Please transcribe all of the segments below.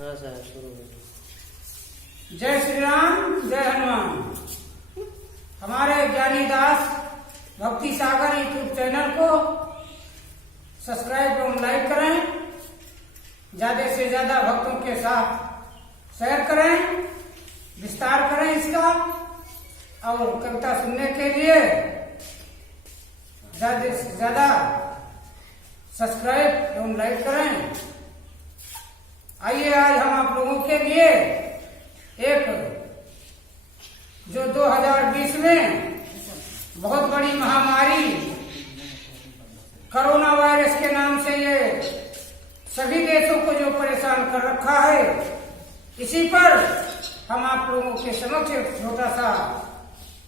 हाँ सर शुरू हो। जय श्री राम, जय हनुमान। हमारे ज्ञानी दास भक्ति सागर यूट्यूब चैनल को सब्सक्राइब एवं लाइक करें, ज्यादा से ज्यादा भक्तों के साथ शेयर करें, विस्तार करें इसका, और कविता सुनने के लिए ज्यादा से ज्यादा सब्सक्राइब एवं लाइक करें। आइए आज हम आप लोगों के लिए एक जो 2020 में बहुत बड़ी महामारी कोरोना वायरस के नाम से ये सभी देशों को जो परेशान कर रखा है, इसी पर हम आप लोगों के समक्ष एक छोटा सा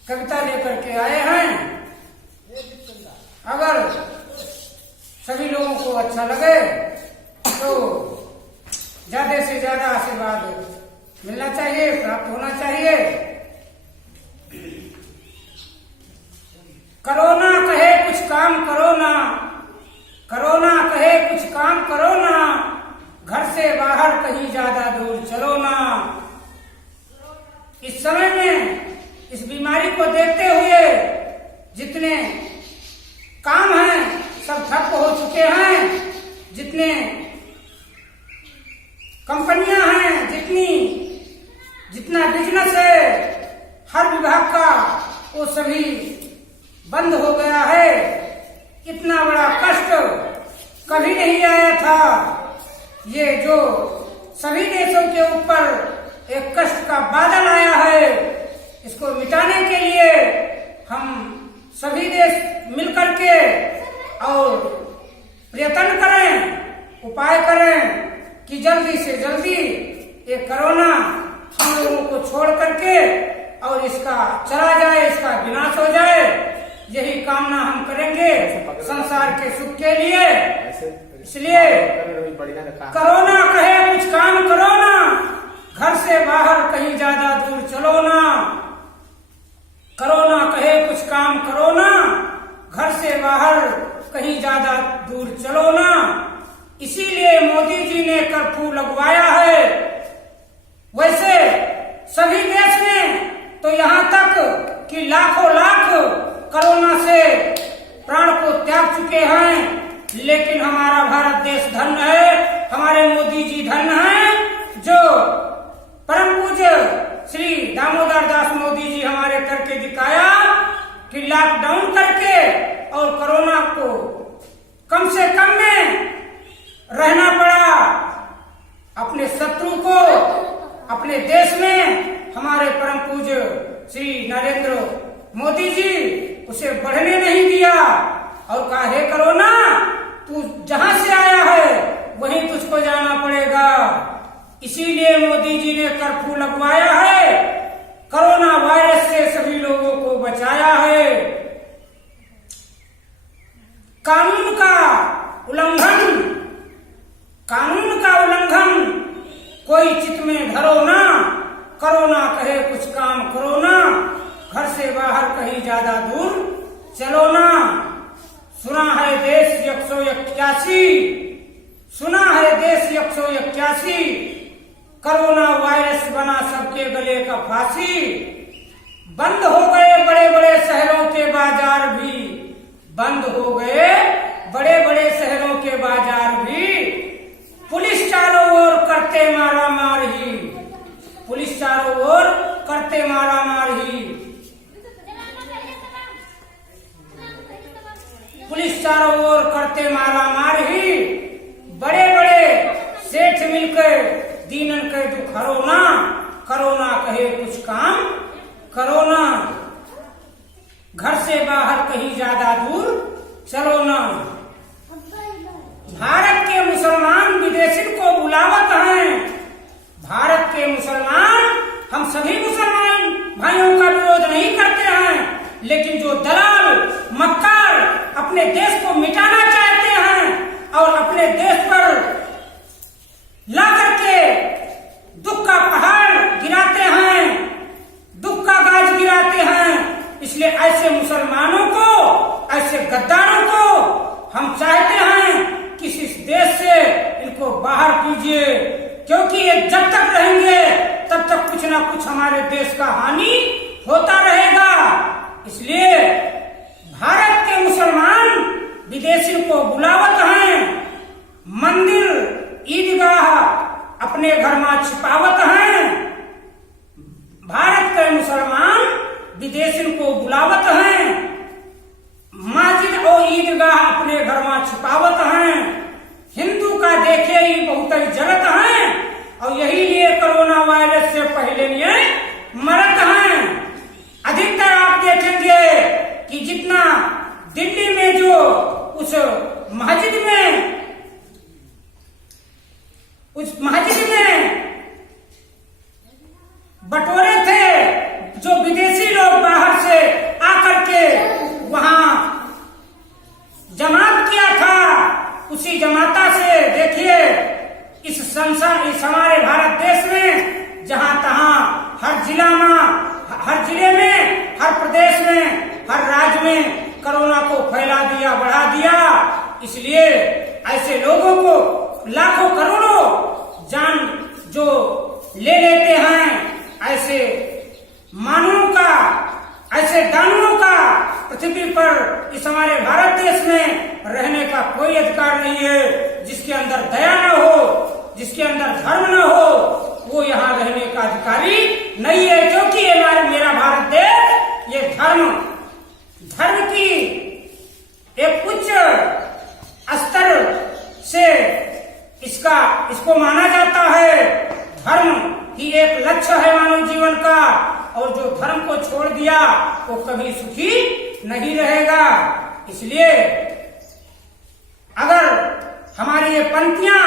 कविता लेकर के आए हैं। अगर सभी लोगों को अच्छा लगे तो ज्यादा से ज्यादा आशीर्वाद मिलना चाहिए, प्राप्त होना चाहिए। कोरोना कहे कुछ काम करो ना, कोरोना कहे कुछ काम करो ना, घर से बाहर कहीं ज्यादा दूर चलो ना। इस समय में इस बीमारी को देखते हुए जितने काम हैं सब ठप हो चुके हैं, जितने कंपनियां हैं, जितना बिजनेस है हर विभाग का, वो सभी बंद हो गया है। इतना बड़ा कष्ट कभी नहीं आया था। ये जो सभी देशों के ऊपर एक कष्ट का बादल आया है, इसको मिटाने के लिए हम सभी देश मिलकर के और प्रयत्न करें, उपाय करें कि जल्दी से जल्दी ये कोरोना हम लोगों को छोड़ करके और इसका चला जाए, इसका विनाश हो जाए। यही कामना हम करेंगे संसार के सुख के लिए। इसलिए कोरोना कहे कुछ काम करो ना, घर से बाहर कहीं ज्यादा दूर चलो ना। कोरोना कहे कुछ काम करो ना, घर से बाहर कहीं ज्यादा दूर चलो ना। इसीलिए मोदी जी ने कर्फ्यू लगवाया है। वैसे सभी देश में तो यहाँ तक कि लाखों लाख कोरोना से प्राण को त्याग चुके हैं, लेकिन हमारा भारत देश धन्य है, हमारे मोदी जी धन्य हैं, जो परम पूज्य श्री दामोदर दास मोदी जी हमारे करके दिखाया कि लॉकडाउन करके और कोरोना को कम से कम में रहना पड़ा। अपने शत्रु को अपने देश में हमारे परम पूज्य श्री नरेंद्र मोदी जी उसे बढ़ने नहीं दिया और कहा, हे कोरोना तू जहां से आया है वहीं तुझको जाना पड़ेगा। इसीलिए मोदी जी ने कर्फ्यू लगवाया है, कोरोना वायरस से सभी लोगों को बचाया है। कानून का उल्लंघन कोई चित में धरो ना, कोरोना कहे कुछ काम करो ना, घर से बाहर कहीं ज्यादा दूर चलो ना। सुना है देश 181, सुना है देश 181, कोरोना वायरस बना सबके गले का फांसी। बंद हो गए बड़े बड़े शहरों के बाजार भी, बंद हो गए बड़े बड़े शहरों के बाजार भी। पुलिस चारों ओर करते मारा मार ही, पुलिस चारों ओर करते मारा मार ही, पुलिस चारों ओर करते मारा मार ही। बड़े बड़े सेठ मिलकर दीनन के दुख हरो ना, कोरोना कहे कुछ काम करो ना, घर से बाहर कहीं ज्यादा दूर चलो ना। भारत के मुसलमान विदेशी को बुलावत हैं, भारत के मुसलमान, हम सभी मुसलमान भाइयों का विरोध नहीं करते हैं, लेकिन जो दलाल मक्कार अपने देश को मिटाना चाहते हैं और अपने देश पर ला करके दुख का पहाड़ गिराते हैं, दुख का गाज गिराते हैं, इसलिए ऐसे मुसलमानों को, ऐसे गद्दारों को हम चाहते हैं कि इस देश से इनको बाहर कीजिए। क्योंकि ये जब तक रहेंगे तब तक कुछ ना कुछ हमारे देश का हानि होता रहेगा। इसलिए भारत के मुसलमान विदेशी को बुलावत हैं, मंदिर ईदगाह अपने घर में छिपावत हैं। भारत के मुसलमान विदेशी को बुलावत हैं, मस्जिद और ईदगाह अपने घर में छिपावत हैं। हिंदू का देखे ही बहुत ही जलत हैं और यही लिए कोरोना वायरस से पहले ये मरत हैं। अधिकतर आप देखेंगे कि जितना दिल्ली में जो उस मस्जिद में बटोरे थे, जो विदेशी लोग बाहर से आकर के वहां जमात किया था, उसी जमाता से देखिए इस हमारे भारत देश में जहां तहां हर जिले में, हर प्रदेश में, हर राज्य में कोरोना को फैला दिया, बढ़ा दिया। इसलिए ऐसे लोगों को लाखों करोड़ों जान जो ले लेते हैं, ऐसे मानवों का, ऐसे दानवों का पृथ्वी पर इस हमारे भारत देश में रहने का कोई अधिकार नहीं है। जिसके अंदर दया न हो, जिसके अंदर धर्म न हो, वो यहाँ रहने का अधिकारी नहीं है। क्योंकि ये मेरा भारत देश ये धर्म की एक उच्च स्तर से इसको माना जाता है। धर्म ही एक लक्ष्य है मानव जीवन का, और जो धर्म को छोड़ दिया वो कभी सुखी नहीं रहेगा। इसलिए अगर हमारी ये पंक्तियां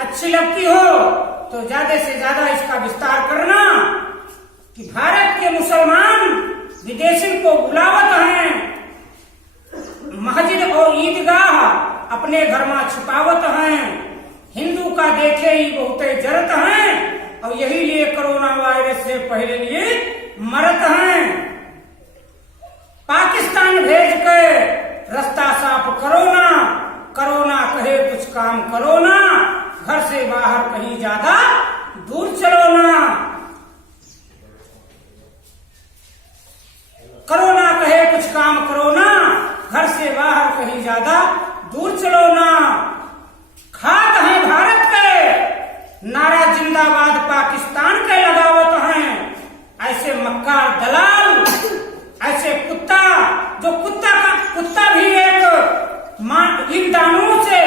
अच्छी लगती हो तो ज्यादा से ज्यादा इसका विस्तार करना कि भारत के मुसलमान विदेशी को बुलावत हैं, मस्जिद और ईदगाह अपने घर में छिपावत हैं, हिंदू का देखे ही बहुत जरत हैं और यही लिए कोरोना वायरस से पहले लिए मरत हैं। पाकिस्तान भेज के रास्ता साफ करोना, कोरोना कहे कुछ काम करो ना, घर से बाहर कहीं ज्यादा दूर चलो ना। कोरोना कहे कुछ काम करो ना, घर से बाहर कहीं ज्यादा दूर चलो ना। खात हैं भारत के नारा जिंदाबाद, पाकिस्तान के लगावत हैं। ऐसे मक्कार दलाल, ऐसे कुत्ता, जो कुत्ता भी एक इन दानवों से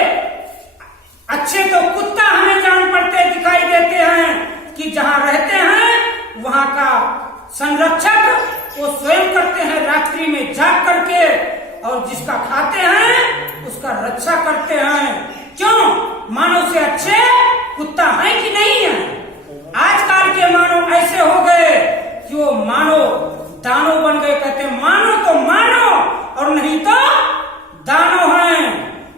अच्छे तो कुत्ता हमें जान पड़ते दिखाई देते हैं कि जहां रहते हैं वहां का संरक्षक वो स्वयं करते हैं रात्रि में जाग करके, और जिसका खाते हैं उसका रक्षा करते हैं। क्यों? मानव से अच्छे कुत्ता है कि नहीं है? आजकल के मानव ऐसे हो गए कि वो मानो दानो बन गए। कहते मानो तो मानो और नहीं तो दानो है।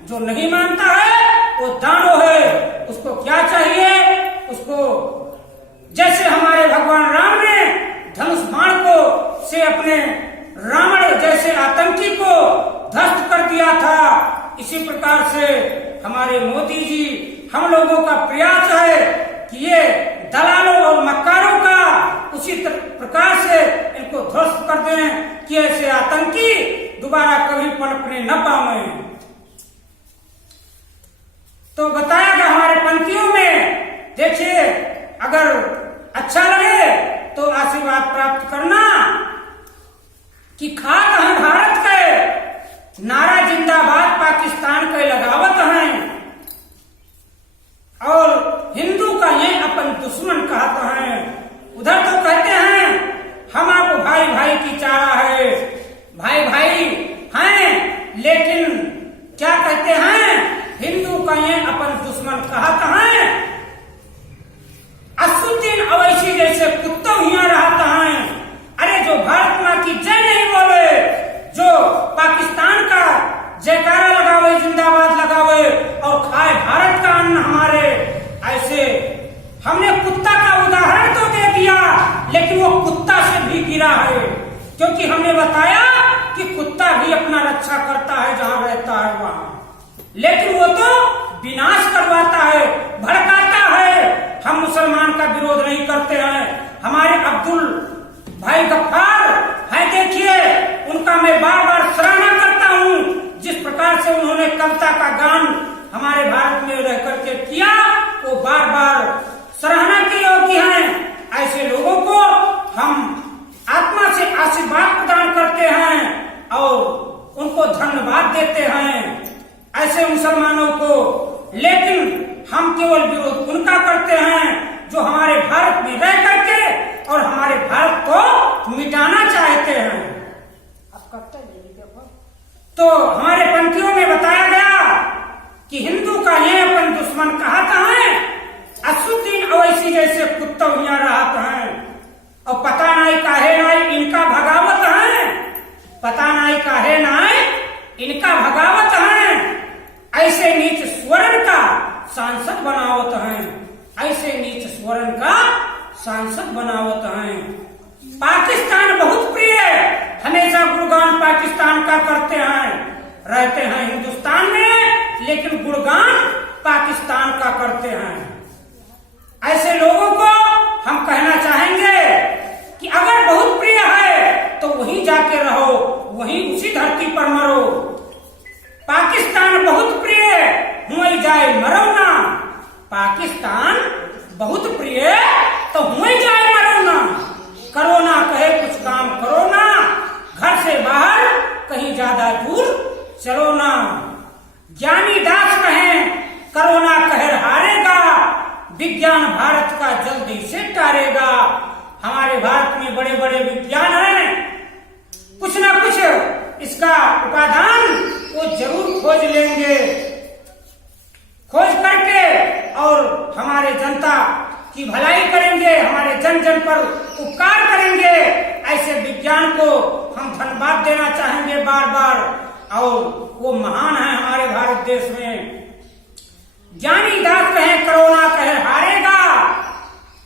जो नहीं मानता है वो दानो है। उसको क्या चाहिए? उसको जैसे हमारे भगवान राम ने धनुष बाण को से अपने रावण जैसे आतंकी को ध्वस्त कर दिया था, इसी प्रकार से हमारे मोदी जी, हम लोगों का प्रयास है कि ये दलालों और मक्कारों का उसी प्रकार से इनको ध्वस्त कर दें कि ऐसे आतंकी दोबारा कभी पनपने न पावे। तो बताया गया हमारे पंक्तियों में। देखिए, अगर अच्छा लगे तो आशीर्वाद प्राप्त करना कि खात हैं भारत के नारा जिंदाबाद, पाकिस्तान के लगावत हैं और हिंदू का ये अपन दुश्मन कहते हैं। उधर तो कहते हैं हम आप भाई भाई की चारा है, भाई भाई हैं, लेकिन क्या कहते हैं? हिंदू का ये अपन दुश्मन कहते हैं। असुद्दीन अवैसी जैसे कुत्तों यहाँ रहता है। अरे जो भारत माँ की जय नहीं बोले, जो पाकिस्तान का जयकारा लगावे, जिंदाबाद लगावे और खाए भारत का अन्न हमारे, ऐसे हमने कुत्ता का उदाहरण तो दे दिया, लेकिन वो कुत्ता से भी गिरा है। क्योंकि हमने बताया कि कुत्ता भी अपना रक्षा करता है जहां रहता है वहां, लेकिन वो तो विनाश करवाता है, भड़काता है। हम मुसलमान का विरोध नहीं करते हैं। हमारे अब्दुल भाई गफ्फार है, देखिए उनका मैं बार बार सराहना करता हूँ। जिस प्रकार से उन्होंने कविता का गान हमारे भारत में रह करके किया, वो बार बार सराहना के योग्य हैं। ऐसे लोगों को हम आत्मा से आशीर्वाद प्रदान करते हैं और उनको धन्यवाद देते हैं, ऐसे मुसलमानों को। लेकिन हम केवल विरोध उनका करते हैं जो हमारे भारत में रह करके और हमारे भारत को मिटाना चाहते हैं। तो हमारे पंथियों में बताया गया कि हिंदू का ये अपन दुश्मन कहता है, असुद्दीन अवैसी जैसे कुत्ता यहाँ रहते हैं और पता नहीं काहे नहीं इनका भगावत है, पता नहीं काहे नहीं इनका भगावत है। ऐसे नीच स्वर्ण का सांसद बनावत हैं, ऐसे नीच स्वर्ण का सांसद बनावत हैं। पाकिस्तान बहुत प्रिय, हमेशा गुणगान पाकिस्तान का करते हैं, रहते हैं हिंदुस्तान में लेकिन गुणगान पाकिस्तान का करते हैं। ऐसे लोगों को हम कहना चाहेंगे कि अगर बहुत प्रिय है तो वहीं जाके रहो, वहीं उसी धरती पर मरो। पाकिस्तान बहुत प्रिय, हुई जाए मरो ना। पाकिस्तान बहुत प्रिय तो हुई जाए मरो ना। करो ना कहे कुछ काम करो ना, घर से बाहर कहीं ज्यादा दूर चलो ना। ज्ञानी दास कहें करो ना कहर हारेगा, विज्ञान भारत का जल्दी से टारेगा। हमारे भारत में बड़े बड़े विज्ञान हैं, कुछ ना कुछ इसका उपादान वो जरूर खोज लेंगे, खोज करके और हमारे जनता की भलाई करेंगे, हमारे जन जन पर उपकार करेंगे। ऐसे विज्ञान को हम धन्यवाद देना चाहेंगे बार बार, और वो महान है हमारे भारत देश में। ज्ञानी दास कहें करो ना कहर हारेगा,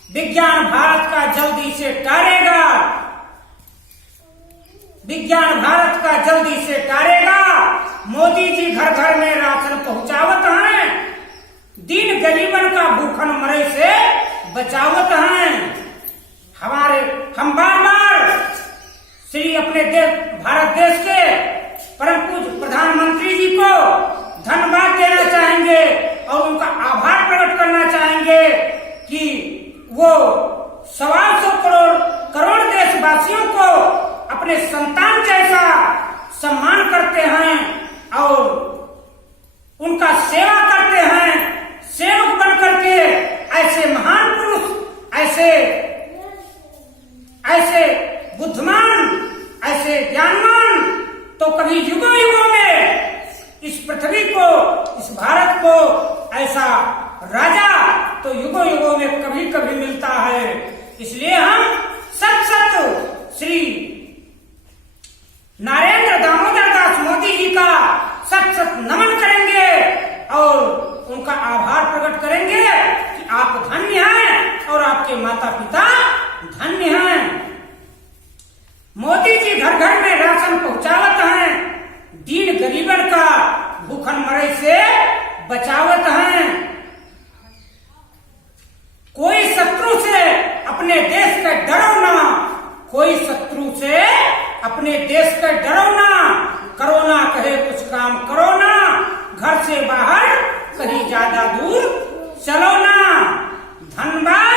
विज्ञान भारत का जल्दी से टारेगा, विज्ञान भारत का जल्दी से टारेगा। मोदी जी घर घर में राशन पहुंचावत हैं, दीन गरीबन का भूखन मरे से बचावत हैं। हम बार बार श्री अपने देश भारत देश के परम पूज्य प्रधानमंत्री जी को धन्यवाद देना चाहेंगे और उनका आभार प्रकट करना चाहेंगे कि वो 125 करोड़ देशवासियों को अपने संतान जैसा सम्मान करते हैं और उनका सेवा करते हैं, सेवक बन करके। ऐसे महान पुरुष, ऐसे बुद्धिमान, ऐसे ज्ञानवान तो कभी युगों युगों में इस पृथ्वी को, इस भारत को ऐसा राजा तो युगों युगों में कभी कभी मिलता है। इसलिए हम सत सत श्री नरेंद्र दामोदर दास मोदी जी का सत सत नमन करेंगे और उनका आभार प्रकट करेंगे कि आप धन्य हैं और आपके माता पिता धन्य हैं। मोदी जी घर घर में राशन पहुंचावत हैं, दीन गरीबन का भूखन मरे से बचावत हैं। कोई शत्रु से अपने देश का डरो ना, कोई शत्रु से अपने देश का डरो ना। करो ना कहे कुछ काम करो ना, घर से बाहर कहीं ज्यादा दूर चलो ना। धन्यवाद।